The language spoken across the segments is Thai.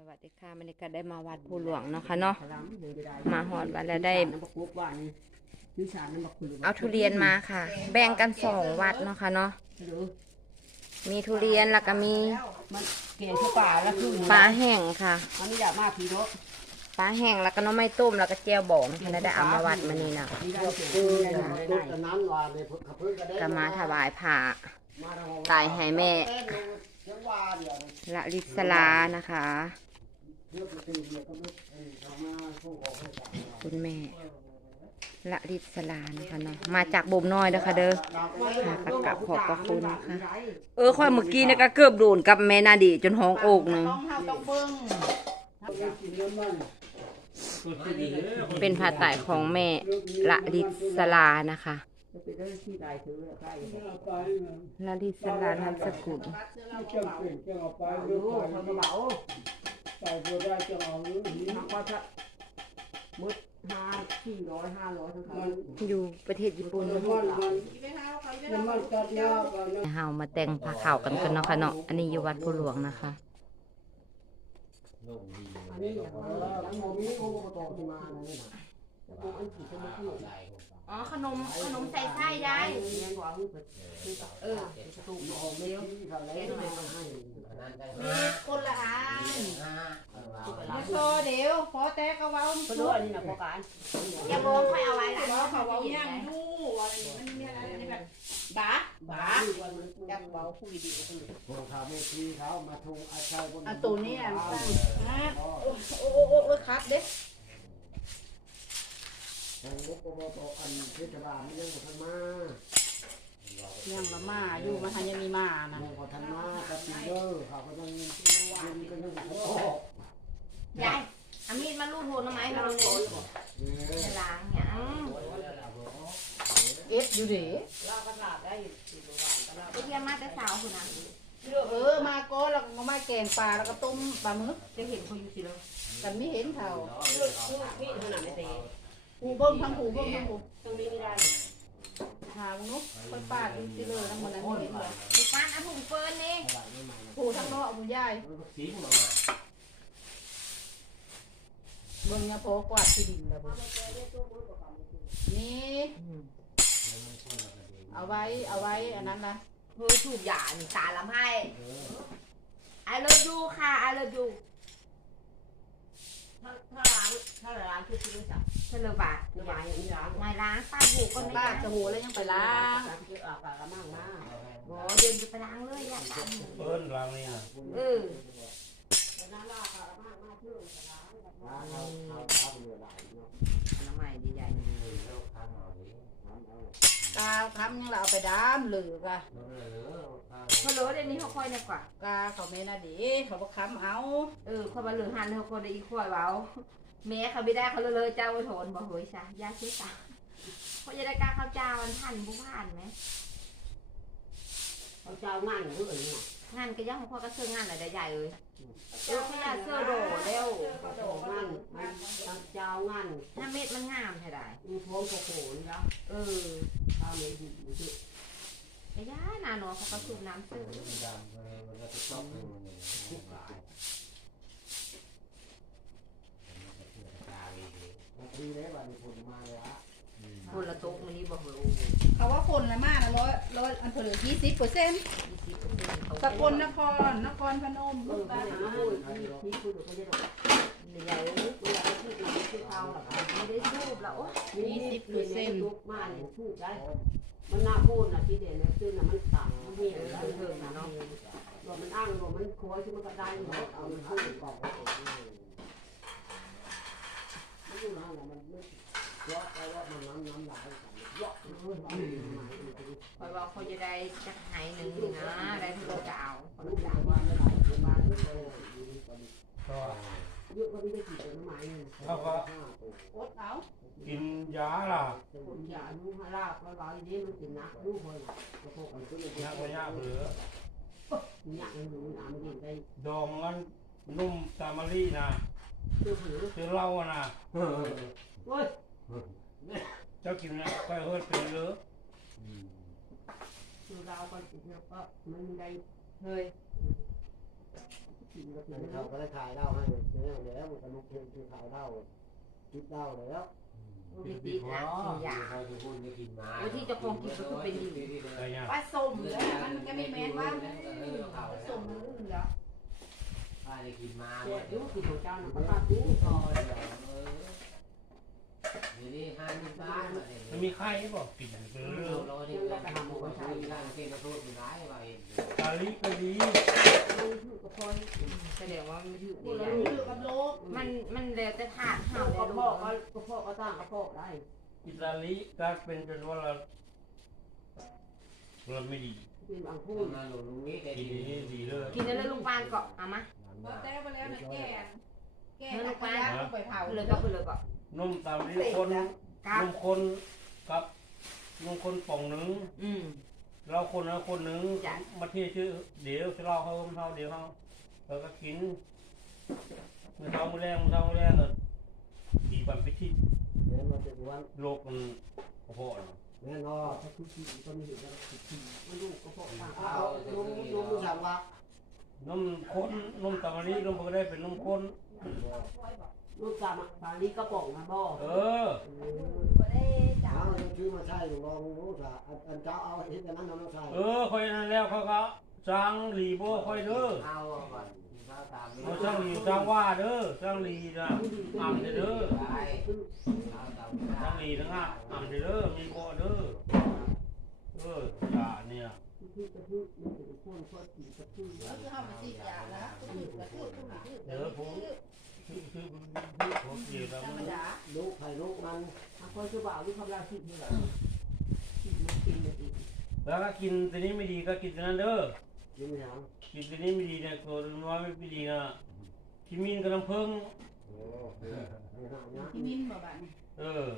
สวัสดีค่ะมันนี้ก็ได้มาวัดภูหลวงเนาะค่ะเนาะมาหอดวัดแล้วได้เอาทุเรียนมาค่ะ แบ่งกันสองวัดเนาะค่ะเนาะมีทุเรียนแล้วก็มีป่าแล้วคือปลาแห้งค่ะป่ากมาพีโรปลาแห้งแล้วก็น้ำไม้ต้มแล้วก็แจ่วบองค่ะแล้วได้เอามาวัดมานี่นะมีได้เสียงคือได้อย่างได้ตุ๊ได้กนั้นว่าในขับพื้นกระเด็นก็มาถวายผ้ามาทางตายให้แม่เสียงว่าเดี๋ยวละลิศลานะคะ คุณแม่ ละลิศลานะคะเนาะมาจากบ่มน้อยเด้อค่ะเด้อค่ะก็กราบขอบพระคุณนะคะเออค่อยเมื่อกี้เนี่ยก็เกือบโดนกับแม่นาดีจนห้องโอกหนึงต้องเฮาต้องเบิ่งเป็นผ้าไตของแม่ละลิศลานะคะจะไปได้ที่ใดถือใกล้ไปละลิศลานามสกุล จำเป็นจะเอาไปหรืรู้อไปเขาก็เบาใส่บัวได้จะเอาหรือหินทางก็จะมุดห้าสี่ร้อยห้าร้อยทั้งคันอยู่ประเทศญี่ปุ่นมันมันมันมันตัดยากันนะเฮามาแต่งผ้าขาวกันกันเนาะค่ะเนาะอันนี้อยู่วัดผู้หลวงนะคะ อันนี้อย่างว่าหลังโมมีโอ้โหต่อขึ้นมาเนี่ยนะจะปลูกอันกี่ต้นที่ อ๋อขนมขนมใส่ไส้ได้เลี้ยงวาคืออเออจะปลูกออกไม่ที่เขาแล้วมาให้คนละอันมาโชว์เดี๋ยวพอแต่ก็เว้าก็รู้อันนี้นะพอการอย่าบอกค่อยเอาไว้ละเว้าเขาเว้าย่างดูอะไรมันมีอะไรแบบบ้าบ้าวันมันจักเว้าคุยดีกันพวกเขาไม่ทีเขามาทุงอาชัยบนอันตัวนี้อันฮะโอ้โอ้โอ้โอ้ครับเด้ ทางลูกบอกอันเทศบาลไม่ยังบ่ทันมายังละมาอยู่มาทันยังมีมานะบ่ทันมากับปีเดอร์เขาก็ยังยังก็ยังบ่ออกยายอามีดมาลูบหัวหน่อไม้มาลงเลยจะล้างหยังเอ็ดอยู่เด้ได้อยู่สี่ตัววันก็หลับไปเยี่ยมมาแต่สาวคุณนะเออมาก็แล้วก็มาแกงปลาแล้วก็ต้มปลาหมึกจะเห็นคนอยู่สิเลยกันไม่เห็นเท่าพี่ขนาดไม่เตะ หูเบิ่งทั้งหูเบิ่งทั้งหูตรงนี้ไม่ได้หานุ๊กคนปาดดูสิเลยทั้งหมดนั้นไม่เห็นเลยไปการเอาถุงเฟิร์นนี่หูทั้งนอกหูยายเบิ่งเนี่ยพกวาดที่ดินแล้วบ่นี่เอาไว้เอาไว้อันนั้นนะเฮ้ยถูกหย่านี่ตาลำให้ I love you ค่ะ I love you ร้านถ้าร้านคือซื้อจับเฉลบาทน้ำมันอย่างนี้ร้านไม่ล้างป้าบุกก็ไม่บ้าได้จะหูแล้วยังไปล้างคืออาปากกระมังมากบอเดินจะไปล้างเลยอย่าตามหนูเพิ่นเราเนี่ยเออน้ำลากกระมังมากเชื่อร้านร้านเขาเขาเขาเรือหลายเนาะอนามัยดีใหญ่กาคำยังเราเอาไปดามหรือกะเพราะรู้เดี๋ยวนี้เขาค่อยดีกว่ากาเขาไม่น่าดีเขาบอกคำเอา เออเขาบาเหลือหันเขาคนได้อีกค่อยเบา แม่เขาไม่ได้เขาเลยเจ้าโถนบอกเฮ้ยซะยาชิสาเขาจะได้กล้าเข้าเจ้ามันทันผู้ผ่านไหมเขาเจ้างานเรื่องนี้งานก็ยังของพ่อก็เสื้องานอะไรใหญ่เลยเออขนาดเสื้อโดเร็วเขาเจ้างานมันเจ้างานหน้าเม็ดมันงามใช่ได้มีท้องโผล่แล้วเออข้าวเลยดีที่ไอ้ย่านาโนเขาก็สูบน้ำซื้อ ดีเลยวันนี้ผมมาเลยฮะคนละโต๊ะมันนี่บอกเลยเขาว่าคนละมากนะร้อยร้อยอันเผลอยี่สิบเปอร์เซ็นต์สกลนครนครพนมเออเขาจะมาพูดที่ที่พูดเขาจะบอกใหญ่เวลาพูดเราพูดเขาหรอกไม่ได้สูบแล้วโอ้ยี่สิบเปอร์เซ็นต์ทุกมาเนี่ยพูดได้ มันน่าพูดนะที่เด่นนะซึ่งน่ะมันต่ำมันมีอะไรเพิ่มนะเนาะว่ามันอ้างว่ามันคอยที่มันก็ได้เนาะเอามันพูดบอกว่ามันอยู่ นั่นแหละมันไม่เลาะไปเลาะมันน้ำน้ำไหลกันเลาะน้ำไหลคอยบอกเขาจะได้จักหายหนึ่งนะได้ทุกเจ้าลูกหลานว่าไม่ไหลมาทุกคนก็เยอะกว่าที่ได้กี่ต้นไม้เนี่ยเขาก็อดเอากินยาล่ะผมอยากรู้ฮาลาบว่าเราอย่างนี้มันเป็นนักรู้คนอะก็พวกมันก็เลยยากยาเหลือยากรู้น้ำกินได้ดองมันนุ่มตามารีนะ เพื่อผือคือเหล้าอะนะเว้ยเจ้ากินนะไปเฮิร์ตเป็นเหลือคือเราก็ติดแล้วก็มันได้เฮ้ยกินมากินเขาก็ได้ขายเหล้าให้แล้วแล้วมันก็ลุกเองคือขายเหล้าคิดเหล้าแล้วไม่ติดนะอยากเขาจะพูดจะกินมาโอ้ยที่เจ้าของกินก็คือเป็นอยู่อะไรเงี้ยปลาส้มแล้วมันก็ไม่แม่นว่าปลาส้มมันอื่นแล้วป้า ได้กินมาขวดยุกินของเจ้าหนุ่มปลาปูก่อนเดี๋ยวนี้ห้านิบ้านมาเนี่ยมันมีไข่บอกกินไปเรื่เราอเราเนี่ยเราไปทำหมูกระทะที่ร้านเก่งกระโดดอยู่ร้ายว่าเห็นๆกะลิก็ดีดูถือกระพอยแสดงว่ามันถือพูดแล้วนะรู้กับโลกมันมันแล้วแต่ถาดเอาเฮากระเพาะก็กระเพาะก็ตั้งกระเพาะได้อิตาลีก็เป็นจนว่าเราเราไม่ดีเป็นบางพูดมาหลงนี้แต่กินนี้ดีเลยกินแล้วลูกปานก็เอามา พอแต่ไปแล้วนะแก่แก่ตะกร้าลงไปเผาเลยก็คือเลยก็นมตามนี้คนครับนมคนกับนมคนป่องหนึ่งอืมเราคนละคนหนึ่งจ้ะมาเทชื่อ เดี๋ยวจะเล่าเขาเท่าเดี๋ยวเขาแล้วก็กินมือเท้ามือแรงมือเท้ามือแรงเลยดีบันไปที่แม่นมาเป็นวันโลกมันโอ้โหแม่นอถ้าคือที่ก็มีอยู่แล้วมันดูกระเพาะตั้งเอาลุงลุงลุงสั่งว่า นมข้นนมตามนี้นมก็ได้เป็นนมข้นลูกจามบาลีกระป๋องมาบ่เออเอาลุงชื่อมาใช่ลุงรอลุงรู้สาอันเจ้าเอาเห็นแต่นั้นเอามาใส่เออคอยนั่นแล้วเขาก็สร้างหลีโบคอยเด้อเอาก่อนข้าวตามเขาสร้างหลีสร้างว่าเด้อสร้างหลีนะอ่ำเด้อได้ข้าวตามสร้างหลีนะฮะอ่ำเด้อมีโบเด้อเออจ่าเนี่ย ที่กระทืบมันเป็นคนคนตีกระทืบก็คือเฮามาสิยาแล้วก็คือกระทืบทุกทีเดี๋ยวผมคือคือผมเดี๋ยวเราธรรมดาลูกไข่ลูกมันอาคนคือบ่าวที่เขาลาสินี่แหละสิมันกินเลยอีกแล้วก็กินตัวนี้ไม่ดีก็กินตัวนั้นเด้อกินยังกินตัวนี้ไม่ดีเนี่ยตัวน้อยไม่ดีนะกิมินกับน้ำผึ้งโอ้ไม่หาเนี่ยที่มิ้นบ่บัดนี้เออ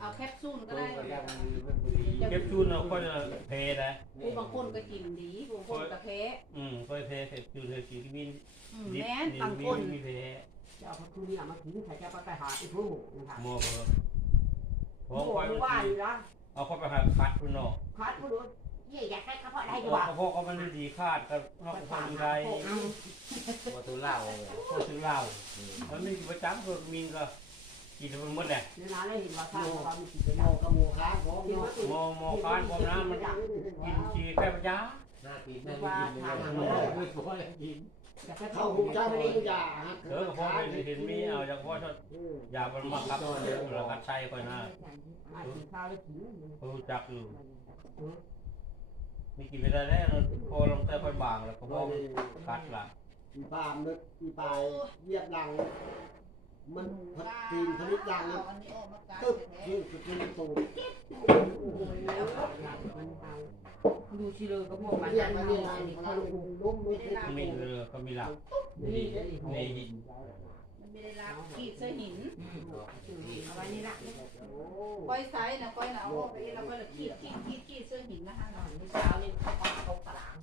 เอาแคปซูลก็ก็ได้ได้มันมันบุรีเก็บจูนเอาค่อยจะเพนะผู้บางคนก็กินดีบางคนก็แพ้อืมค่อยเพเสร็จจูนเสร็จกินกิมินอืมดิบแม่นนี่บางมีคนมีเพจะเอาพระคุณเนี่ยมาถึงใครจะไปหาไอ้ผู้นะคะโมเบอร์ผโอ้มค่อยว่าอยู่นะเอาเข้าไปหาคัดคุณเนาะคัดผู้รู้ยี่อยากให้กระเพาะได้เอดีอกว่าเพราะเขามันไม่ดีคาดกับเขาคนใดว่าตัวเหล้าเขาซื้อเหล้าแล้วไม่ประจำก็มีก็ กินมันหมดแหละเนื้อหนาเลยเห็นว่าข้าวความมีสิทธิ์โมกระโมค้างพร้อมกินเนาะว่าโมโมคาดความน้ำมันกินชีแค่ประจาหน้าปีหน้าไม่กินเลยไม่พอแล้วกินอยากให้เข้าเขาหูหูเจ้าเจ้าไม่ไม่ได้ได้ทุกอย่างฮะเออพอไปเห็นมีเอาจากพ่อชอบยามันมาครับเราคัดใช้ค่อยนะมากินข้าวแล้วกินเขารู้จักอยู่มีกินไปได้แล้วพอลงแต่ค่อยบางแล้วก็พอคัดละอีปามนึกอีปลายเยียบดัง มันทีมผลิตดังเนี่ยอันนี้ออกมากลางตึ๊บแท้ชื่อคือทีมตูดดูชิเลยก็บอกมันเรียยักงมามาเนี่เนี่ยยพลังลุ่มไม่ติดมีเรือก็มีหลักนี่ในหินมันไม่ได้รับขีดเสื้อหินเอาไว้นี่ละก้อยไซส์นะก้อยนะเอาออกไปแล้วก็ขีดขีดขีดขีดเสื้อหินนะคะเนาะ เช้านี่เขาเอาตกตาราง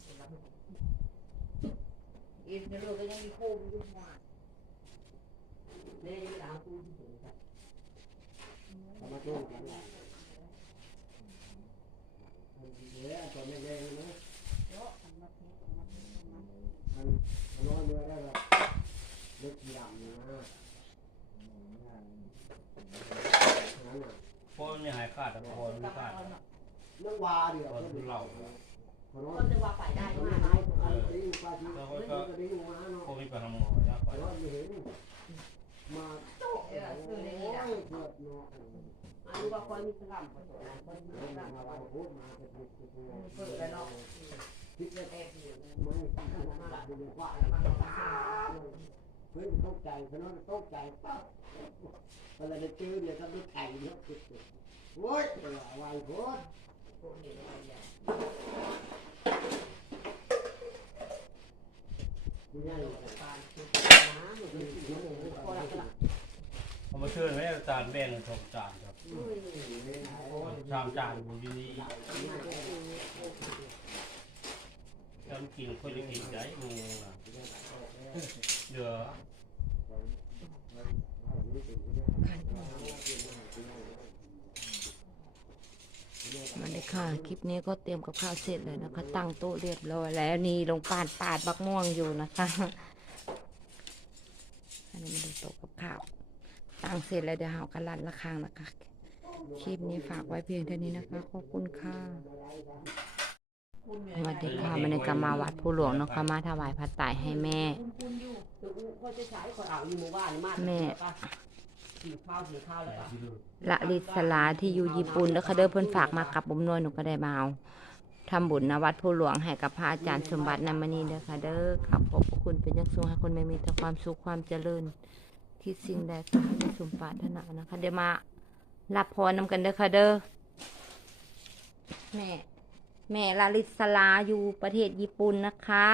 อีกเรือก็ยังมีโคมอยู่หัว เนี่ยยังตามตู้ที่เห็นกัน มาช่วยกันเดี๋ยวตัวแรงๆนะมันน้อยเมื่อได้แบบเล็กดำนะนั่นน่ะ พอไม่หายขาดแต่พอไม่ขาดเรื่องวาเดียวพอทุเหล่าก็จะว่าไปได้ได้มามาไหมได้ไม่ไม่ก็ดิ้งมาเนาะพอมีไปทำหมอแล้วแต่ว่าไม่เห็นมาโอ้ยเกิดเนะอันนี้ว่าคนมีสลัมคนคนมีสลัมมาวันพุธมาเป็นพุธเป็นพุธเปิดแล้วเนาะคิดว่าแอบอยู่มันมาเป็นว่าแล้วมันก็ เพื่อนตกใจเพราะนั้นตกใจปั๊บเวลาได้เจอเนี่ยก็ดูไข่เนาะโว้ยไวโคตรคุณยายการน้ำมันเป็นสีเหลืองพอละละเอามาเชิญไว้จานแบ่งสองจานครับชามจานอยู่นี่ จำกินค่อยจะกินใจงูเดี๋ยวมันได้ค่ะ คลิปนี้ก็เตรียมกับข้าวเสร็จเลยนะคะ ตั้งโต๊ะเรียบร้อยแล้วนี่ลงปาดปาดบักม่วงอยู่นะคะอันนี้มาดูโต๊ะกับข้าวตั้งเสร็จแล้วเดี๋ยวเฮากันลันละครังนะคะ คลิปนี้ฝากไว้เพียงเท่านี้นะคะ ขอบคุณค่ะ สวัสดีค่ะมันในกมาวัดผู้หลวงนาะคะมาถวายพัดไตรให้แม่ แม่ ละลิสลาที่อยู่ญี่ปุ่นแล้วค่ะเด้อเพิ่นฝากมากับบุมนวยหนูก็ได้มาเอาทำบุญนวัดผู้หลวงให้กับพระอาจารย์สมบัตินามณีเด้อค่ะเด้อครับขอบคุณเป็นอย่างสูงให้คนไม่มีแต่ความสุขความเจริญ คิดสิ่งใดก็ให้ได้สมปรารถนานะคะ เดี๋ยวมารับพรนำกันเด้อค่ะเด้อแม่ แม่ลาลิสลาอยู่ประเทศญี่ปุ่นนะคะ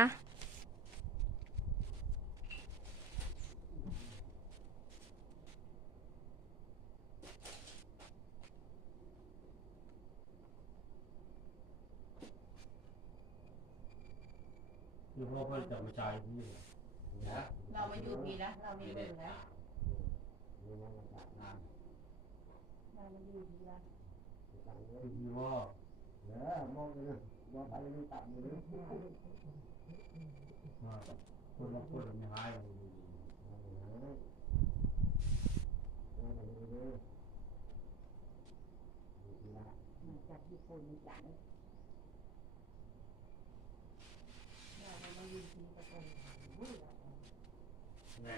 อยู่พ่อเพิ่นจะมาจ่ายที่นี่นะเรามาอยู่นี่นะเรามีเบอร์แล้วเรามาอยู่นี่ละที่ว่า เออมองเลยมองไปมันต่ำเลยคนละคนไม่หายจากญี่ปุ่นจ้ะแม่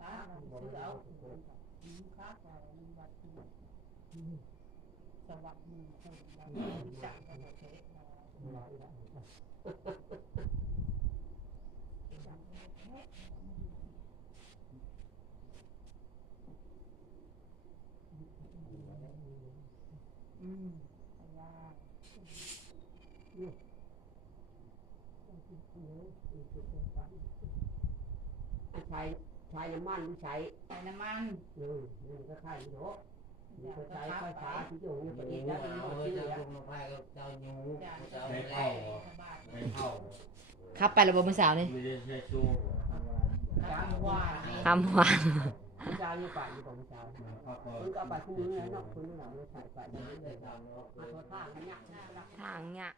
ป้าเราซื้อเอาค้าขายมันวัดที่สวัสดิ์มีคนเราจักกันประเทศ อืมว่าใช้ใช้น้ำมันหรือใช้ใส่น้ำมันเออนี่ก็ใช้อยู่เนาะอนี่ก็ใช้ไฟฟ้าที่อยู่ในประเทศแล้แล้วเอานี่เจ้าชื่อลงมาไฟก็เจ้ายูเจ้าไปแรไล่กสบาไม่เข้าครับไปแล้วบ่มื้อเช้านี่ไม่ได้ใช้ชูกลางว่าคำหวาน ผู้ชายอยู่ป่าอยู่ของผู้ชายครับก็คุณก็เอาไปคู่มือแล้วเนาะคุณนี่เราใส่ไปแล้วได้ทำเนาะมาทอดผ้าขยักทางเนี่ย